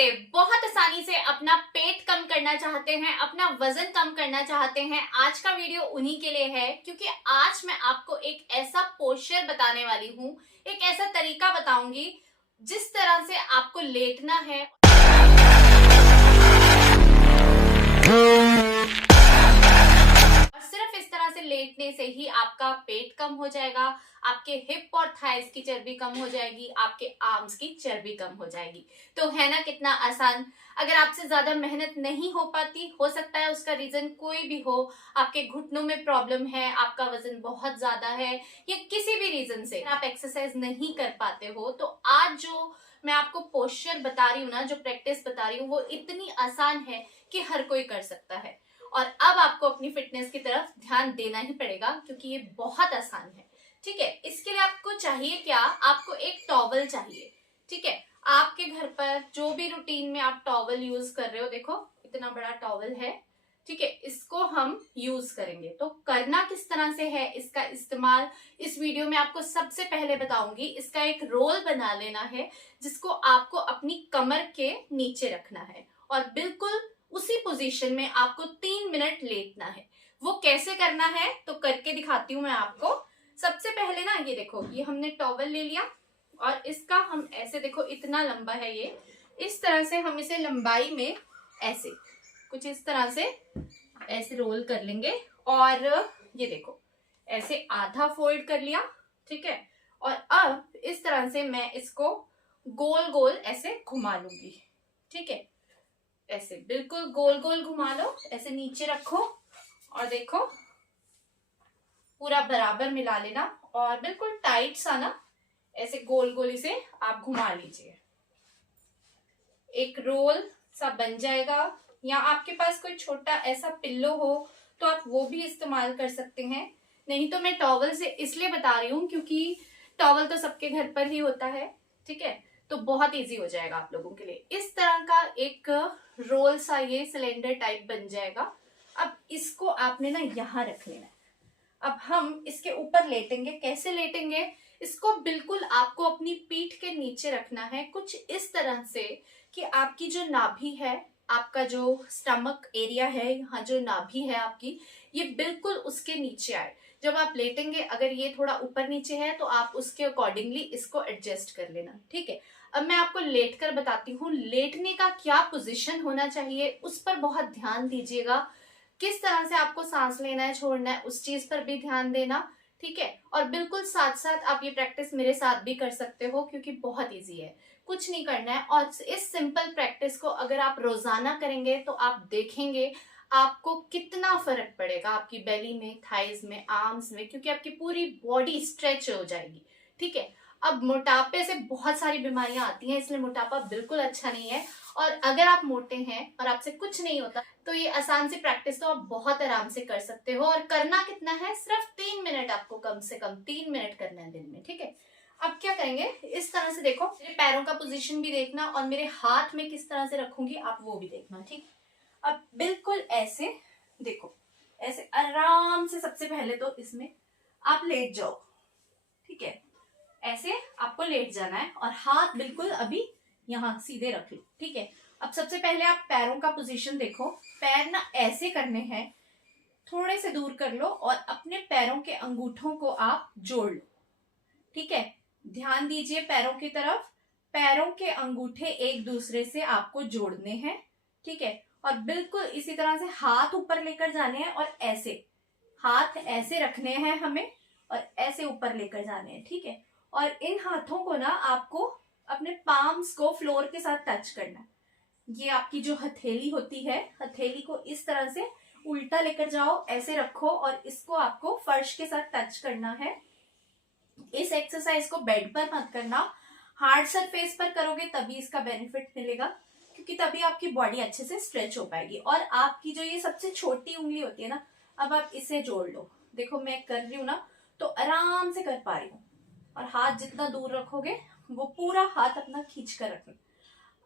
बेटे बहुत आसानी से अपना पेट कम करना चाहते हैं, अपना वजन कम करना चाहते हैं, आज का वीडियो उन्हीं के लिए है। क्योंकि आज मैं आपको एक ऐसा पोस्चर बताने वाली हूँ, एक ऐसा तरीका बताऊंगी जिस तरह से आपको लेटना है और सिर्फ इस तरह से लेटने से ही आपका पेट कम हो जाएगा, आपके हिप और थाइस की चर्बी कम हो जाएगी, आपके आर्म्स की चर्बी कम हो जाएगी। तो है ना कितना आसान। अगर आपसे ज्यादा मेहनत नहीं हो पाती, हो सकता है उसका रीजन कोई भी हो, आपके घुटनों में प्रॉब्लम है, आपका वजन बहुत ज्यादा है या किसी भी रीजन से आप एक्सरसाइज नहीं कर पाते हो, तो आज जो मैं आपको पोस्चर बता रही हूँ ना, जो प्रैक्टिस बता रही हूँ, वो इतनी आसान है कि हर कोई कर सकता है। और अब आपको अपनी फिटनेस की तरफ ध्यान देना ही पड़ेगा क्योंकि ये बहुत आसान है। ठीक है, इसके लिए आपको चाहिए क्या? आपको एक टॉवल चाहिए। ठीक है, आपके घर पर जो भी रूटीन में आप टॉवल यूज कर रहे हो, देखो इतना बड़ा टॉवल है। ठीक है, इसको हम यूज करेंगे। तो करना किस तरह से है इसका इस्तेमाल, इस वीडियो में आपको सबसे पहले बताऊंगी। इसका एक रोल बना लेना है जिसको आपको अपनी कमर के नीचे रखना है और बिल्कुल उसी पोजीशन में आपको 3 मिनट लेटना है। वो कैसे करना है तो करके दिखाती हूँ मैं आपको। सबसे पहले ना ये देखो, ये हमने टॉवल ले लिया और इसका हम ऐसे, देखो इतना लंबा है ये, इस तरह से हम इसे लंबाई में ऐसे कुछ इस तरह से ऐसे रोल कर लेंगे और ये देखो ऐसे आधा फोल्ड कर लिया। ठीक है, और अब इस तरह से मैं इसको गोल गोल ऐसे घुमा लूंगी। ठीक है, ऐसे बिल्कुल गोल गोल घुमा लो, ऐसे नीचे रखो और देखो पूरा बराबर मिला लेना और बिल्कुल टाइट सा ना ऐसे गोल गोल इसे आप घुमा लीजिए। एक रोल सा बन जाएगा। या आपके पास कोई छोटा ऐसा पिल्लो हो तो आप वो भी इस्तेमाल कर सकते हैं, नहीं तो मैं टॉवल से इसलिए बता रही हूँ क्योंकि टॉवल तो सबके घर पर ही होता है। ठीक है, तो बहुत इजी हो जाएगा आप लोगों के लिए। इस तरह का एक रोल सा ये सिलेंडर टाइप बन जाएगा। अब इसको आपने ना यहाँ रख लेना है। अब हम इसके ऊपर लेटेंगे। कैसे लेटेंगे? इसको बिल्कुल आपको अपनी पीठ के नीचे रखना है, कुछ इस तरह से कि आपकी जो नाभि है, आपका जो स्टमक एरिया है, यहाँ जो नाभि है आपकी, ये बिल्कुल उसके नीचे आए। जब आप लेटेंगे, अगर ये थोड़ा ऊपर नीचे है तो आप उसके अकॉर्डिंगली इसको एडजस्ट कर लेना। ठीक है, अब मैं आपको लेट कर बताती हूँ लेटने का क्या पोजीशन होना चाहिए, उस पर बहुत ध्यान दीजिएगा। किस तरह से आपको सांस लेना है, छोड़ना है, उस चीज पर भी ध्यान देना। ठीक है, और बिल्कुल साथ साथ आप ये प्रैक्टिस मेरे साथ भी कर सकते हो क्योंकि बहुत इजी है, कुछ नहीं करना है। और इस सिंपल प्रैक्टिस को अगर आप रोजाना करेंगे तो आप देखेंगे आपको कितना फर्क पड़ेगा आपकी बेली में, थाइज में, आर्म्स में, क्योंकि आपकी पूरी बॉडी स्ट्रेच हो जाएगी। ठीक है, अब मोटापे से बहुत सारी बीमारियां आती हैं, इसलिए मोटापा बिल्कुल अच्छा नहीं है। और अगर आप मोटे हैं और आपसे कुछ नहीं होता तो ये आसान सी प्रैक्टिस तो आप बहुत आराम से कर सकते हो। और करना कितना है? सिर्फ 3 मिनट, आपको कम से कम 3 मिनट करना है दिन में। ठीक है, अब क्या करेंगे, इस तरह से देखो, मेरे पैरों का पोजीशन भी देखना और मेरे हाथ में किस तरह से रखूंगी आप वो भी देखना। ठीक, अब बिल्कुल ऐसे देखो, ऐसे आराम से सबसे पहले तो इसमें आप लेट जाओ। ठीक है, ऐसे आपको लेट जाना है और हाथ बिल्कुल अभी यहाँ सीधे रख लो। ठीक है, अब सबसे पहले आप पैरों का पोजीशन देखो। पैर ना ऐसे करने हैं, थोड़े से दूर कर लो और अपने पैरों के अंगूठों को आप जोड़ लो। ठीक है, ध्यान दीजिए पैरों की तरफ। पैरों के अंगूठे एक दूसरे से आपको जोड़ने हैं। ठीक है, और बिल्कुल इसी तरह से हाथ ऊपर लेकर जाने हैं और ऐसे हाथ ऐसे रखने हैं हमें और ऐसे ऊपर लेकर जाने हैं। ठीक है, और इन हाथों को ना आपको अपने पाम्स को फ्लोर के साथ टच करना है। ये आपकी जो हथेली होती है, हथेली को इस तरह से उल्टा लेकर जाओ, ऐसे रखो और इसको आपको फर्श के साथ टच करना है। इस एक्सरसाइज को बेड पर मत करना, हार्ड सरफेस पर करोगे तभी इसका बेनिफिट मिलेगा, क्योंकि तभी आपकी बॉडी अच्छे से स्ट्रेच हो पाएगी। और आपकी जो ये सबसे छोटी उंगली होती है ना, अब आप इसे जोड़ लो। देखो मैं कर रही हूँ ना, तो आराम से कर पा रही हूँ। और हाथ जितना दूर रखोगे वो पूरा हाथ अपना खींच कर रखना।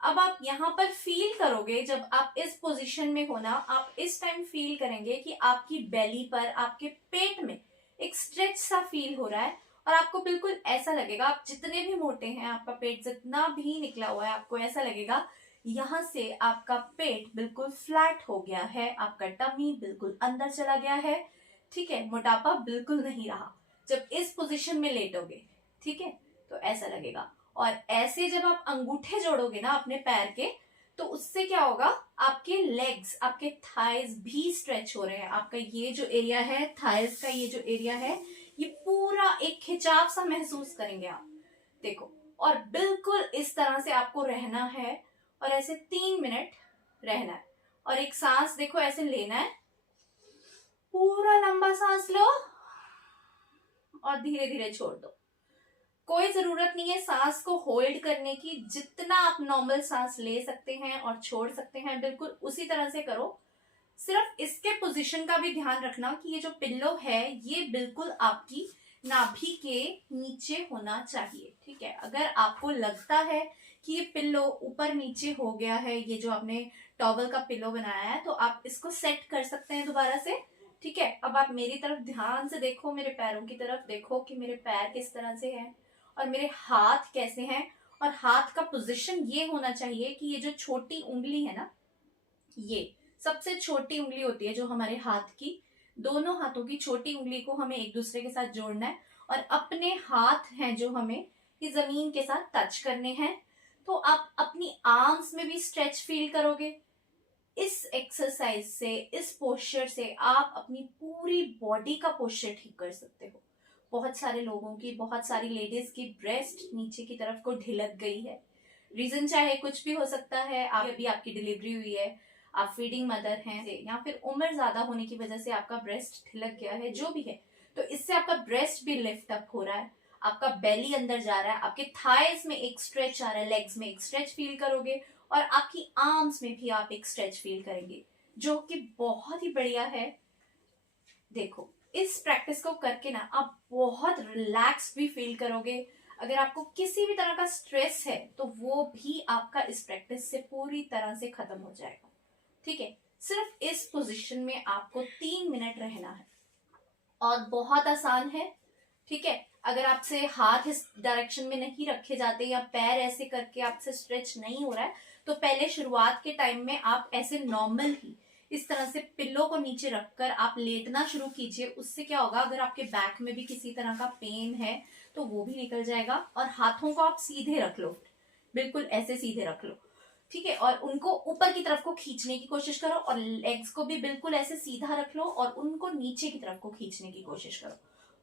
अब आप यहाँ पर फील करोगे, जब आप इस पोजीशन में हो ना, आप इस टाइम फील करेंगे कि आपकी बेली पर, आपके पेट में एक स्ट्रेच सा फील हो रहा है और आपको बिल्कुल ऐसा लगेगा, आप जितने भी मोटे हैं, आपका पेट जितना भी निकला हुआ है, आपको ऐसा लगेगा यहाँ से आपका पेट बिल्कुल फ्लैट हो गया है, आपका टमी बिल्कुल अंदर चला गया है, ठीक है, मोटापा बिल्कुल नहीं रहा। जब इस पोजीशन में लेटोगे, ठीक है, तो ऐसा लगेगा। और ऐसे जब आप अंगूठे जोड़ोगे ना अपने पैर के, तो उससे क्या होगा, आपके लेग्स, आपके थाइज भी स्ट्रेच हो रहे हैं। आपका ये जो एरिया है थाइज का, ये जो एरिया है, ये पूरा एक खिंचाव सा महसूस करेंगे आप। देखो, और बिल्कुल इस तरह से आपको रहना है और ऐसे 3 मिनट रहना है। और एक सांस देखो ऐसे लेना है, पूरा लंबा सांस लो और धीरे धीरे छोड़ दो। कोई जरूरत नहीं है सांस को होल्ड करने की, जितना आप नॉर्मल सांस ले सकते हैं और छोड़ सकते हैं बिल्कुल उसी तरह से करो। सिर्फ इसके पोजीशन का भी ध्यान रखना कि ये जो पिल्लो है ये बिल्कुल आपकी नाभि के नीचे होना चाहिए, ठीक है। अगर आपको लगता है कि ये पिल्लो ऊपर नीचे हो गया है, ये जो आपने टॉवल का पिल्लो बनाया है, तो आप इसको सेट कर सकते हैं दोबारा से, ठीक है। अब आप मेरी तरफ ध्यान से देखो, मेरे पैरों की तरफ देखो कि मेरे पैर किस तरह से हैं और मेरे हाथ कैसे हैं। और हाथ का पोजीशन ये होना चाहिए कि ये जो छोटी उंगली है ना, ये सबसे छोटी उंगली होती है जो हमारे हाथ की, दोनों हाथों की छोटी उंगली को हमें एक दूसरे के साथ जोड़ना है और अपने हाथ हैं जो हमें ये जमीन के साथ टच करने हैं। तो आप अपनी आर्म्स में भी स्ट्रेच फील करोगे। इस एक्सरसाइज से, इस पोस्चर से आप अपनी पूरी बॉडी का पोस्चर ठीक कर सकते हो। बहुत सारे लोगों की, बहुत सारी लेडीज की ब्रेस्ट नीचे की तरफ को ढिलक गई है। रीजन चाहे कुछ भी हो सकता है, अभी आपकी डिलीवरी हुई है, आप फीडिंग मदर हैं, या फिर उम्र ज्यादा होने की वजह से आपका ब्रेस्ट ढिलक गया है, जो भी है, तो इससे आपका ब्रेस्ट भी लिफ्ट अप हो रहा है, आपका बेली अंदर जा रहा है, आपके थाइज में एक स्ट्रेच आ रहा है, लेग्स में एक स्ट्रेच फील करोगे और आपकी आर्म्स में भी आप एक स्ट्रेच फील करेंगे, जो कि बहुत ही बढ़िया है। देखो, इस प्रैक्टिस को करके ना आप बहुत रिलैक्स भी फील करोगे। अगर आपको किसी भी तरह का स्ट्रेस है तो वो भी आपका इस प्रैक्टिस से पूरी तरह से खत्म हो जाएगा, ठीक है। सिर्फ इस पोजीशन में आपको 3 मिनट रहना है और बहुत आसान है, ठीक है। अगर आपसे हाथ इस डायरेक्शन में नहीं रखे जाते या पैर ऐसे करके आपसे स्ट्रेच नहीं हो रहा है, तो पहले शुरुआत के टाइम में आप ऐसे नॉर्मल ही इस तरह से पिल्लो को नीचे रखकर आप लेटना शुरू कीजिए। उससे क्या होगा, अगर आपके बैक में भी किसी तरह का पेन है तो वो भी निकल जाएगा। और हाथों को आप सीधे रख लो, बिल्कुल ऐसे सीधे रख लो, ठीक है, और उनको ऊपर की तरफ को खींचने की कोशिश करो और लेग्स को भी बिल्कुल ऐसे सीधा रख लो और उनको नीचे की तरफ को खींचने की कोशिश करो।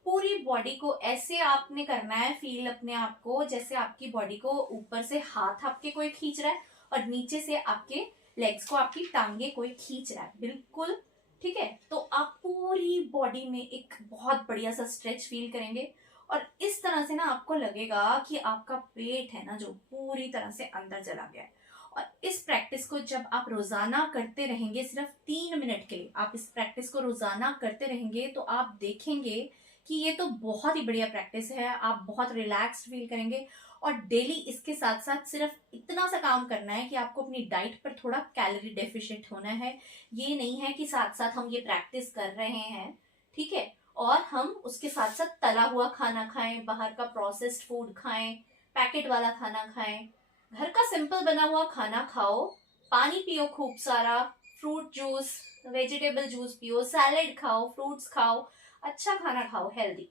पूरी बॉडी को ऐसे आपने करना है फील अपने आप को, जैसे आपकी बॉडी को ऊपर से हाथ आपके कोई खींच रहा है और नीचे से आपके लेग्स को आपकी टांगे कोई खींच रहा है, बिल्कुल, ठीक है। तो आप पूरी बॉडी में एक बहुत बढ़िया सा स्ट्रेच फील करेंगे और इस तरह से ना आपको लगेगा कि आपका पेट है ना जो पूरी तरह से अंदर चला गया है। और इस प्रैक्टिस को जब आप रोजाना करते रहेंगे, सिर्फ 3 मिनट के लिए आप इस प्रैक्टिस को रोजाना करते रहेंगे, तो आप देखेंगे कि ये तो बहुत ही बढ़िया प्रैक्टिस है, आप बहुत रिलैक्स्ड फील करेंगे। और डेली इसके साथ साथ सिर्फ इतना सा काम करना है कि आपको अपनी डाइट पर थोड़ा कैलोरी डेफिशिएंट होना है। ये नहीं है कि साथ साथ हम ये प्रैक्टिस कर रहे हैं, ठीक है, और हम उसके साथ साथ तला हुआ खाना खाएं, बाहर का प्रोसेस्ड फूड खाएं, पैकेट वाला खाना खाएं। घर का सिंपल बना हुआ खाना खाओ, पानी पियो खूब सारा, फ्रूट जूस, वेजिटेबल जूस पियो, सैलेड खाओ, फ्रूट्स खाओ, अच्छा खाना खाओ, हेल्दी,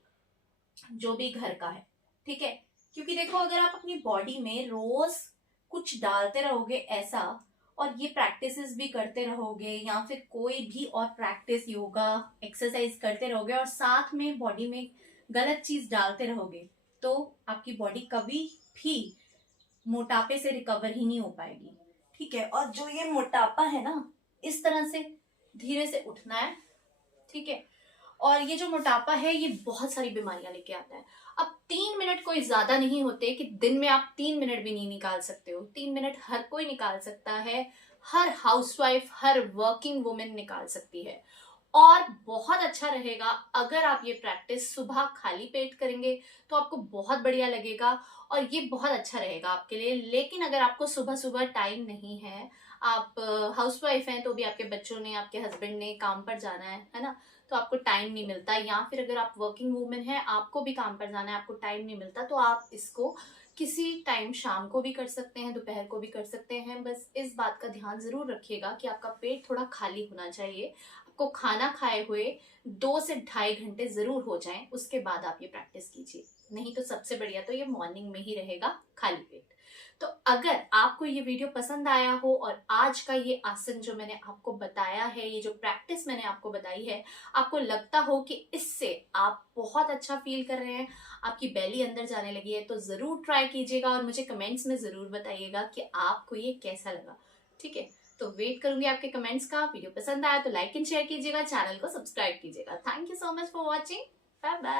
जो भी घर का है, ठीक है। क्योंकि देखो, अगर आप अपनी बॉडी में रोज कुछ डालते रहोगे ऐसा, और ये प्रैक्टिसेस भी करते रहोगे या फिर कोई भी और प्रैक्टिस, योगा एक्सरसाइज करते रहोगे और साथ में बॉडी में गलत चीज डालते रहोगे, तो आपकी बॉडी कभी भी मोटापे से रिकवर ही नहीं हो पाएगी, ठीक है। और जो ये मोटापा है ना, इस तरह से धीरे से उठना है, ठीक है। और ये जो मोटापा है ये बहुत सारी बीमारियां लेके आता है। अब 3 मिनट कोई ज्यादा नहीं होते कि दिन में आप 3 मिनट भी नहीं निकाल सकते हो। 3 मिनट हर कोई निकाल सकता है, हर हाउसवाइफ, हर वर्किंग वुमेन निकाल सकती है। और बहुत अच्छा रहेगा अगर आप ये प्रैक्टिस सुबह खाली पेट करेंगे, तो आपको बहुत बढ़िया लगेगा और ये बहुत अच्छा रहेगा आपके लिए। लेकिन अगर आपको सुबह सुबह टाइम नहीं है, आप हाउसवाइफ हैं, तो भी आपके बच्चों ने, आपके हस्बैंड ने काम पर जाना है ना, तो आपको टाइम नहीं मिलता, या फिर अगर आप वर्किंग वूमेन हैं, आपको भी काम पर जाना है, आपको टाइम नहीं मिलता, तो आप इसको किसी टाइम शाम को भी कर सकते हैं, दोपहर को भी कर सकते हैं। बस इस बात का ध्यान जरूर रखिएगा कि आपका पेट थोड़ा खाली होना चाहिए। आपको खाना खाए हुए 2 से 2.5 घंटे जरूर हो जाएं, उसके बाद आप ये प्रैक्टिस कीजिए। नहीं तो सबसे बढ़िया तो ये मॉर्निंग में ही रहेगा, खाली पेट। तो अगर आपको ये वीडियो पसंद आया हो और आज का ये आसन जो मैंने आपको बताया है, ये जो प्रैक्टिस मैंने आपको बताई है, आपको लगता हो कि इससे आप बहुत अच्छा फील कर रहे हैं, आपकी बेली अंदर जाने लगी है, तो जरूर ट्राई कीजिएगा और मुझे कमेंट्स में जरूर बताइएगा कि आपको ये कैसा लगा। ठीक है, तो वेट करूंगी आपके कमेंट्स का। वीडियो पसंद आया तो लाइक एंड शेयर कीजिएगा, चैनल को सब्सक्राइब कीजिएगा। Thank you so much for watching. Bye bye.